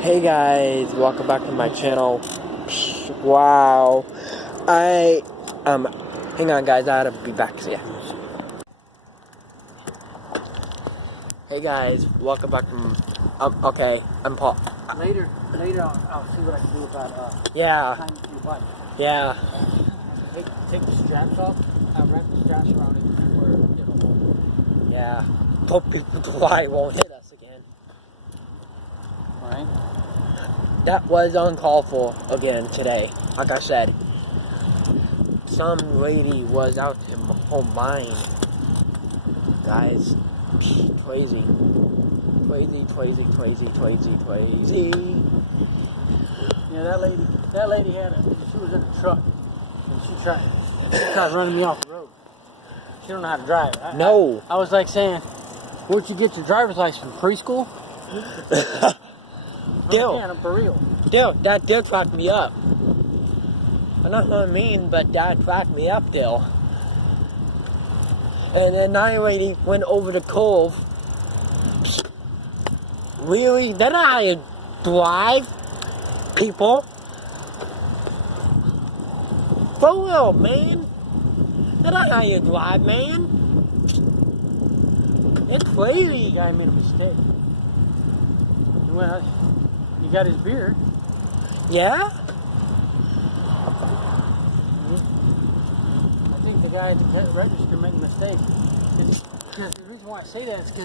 Hey guys, welcome back to my channel. Wow. Hang on guys, I gotta be back to you. Hey guys, welcome back from, okay, I'm Paul. Later I'll see what I can do about, Yeah. tying your button. Yeah. Take the straps off, wrap the straps around it where it'll hold. Yeah. Hope the light won't hit us again. Alright? That was uncalled for again today. Like I said, some lady was out in home buying. Guys, crazy. Crazy. Yeah, that lady she was in a truck and she tried running me off the road. She don't know how to drive. No. I was like saying, where'd you get your driver's license from preschool? I'm for real. That did crack me up. I'm not gonna mean, but that cracked me up, Dill. And then that lady went over the cove. Really? That's not how you drive, people. For real, man. That's not how you drive, man. It's The crazy. guy made a mistake. He got his beer. Yeah? I think the guy at the register made a mistake. The reason why I say that is because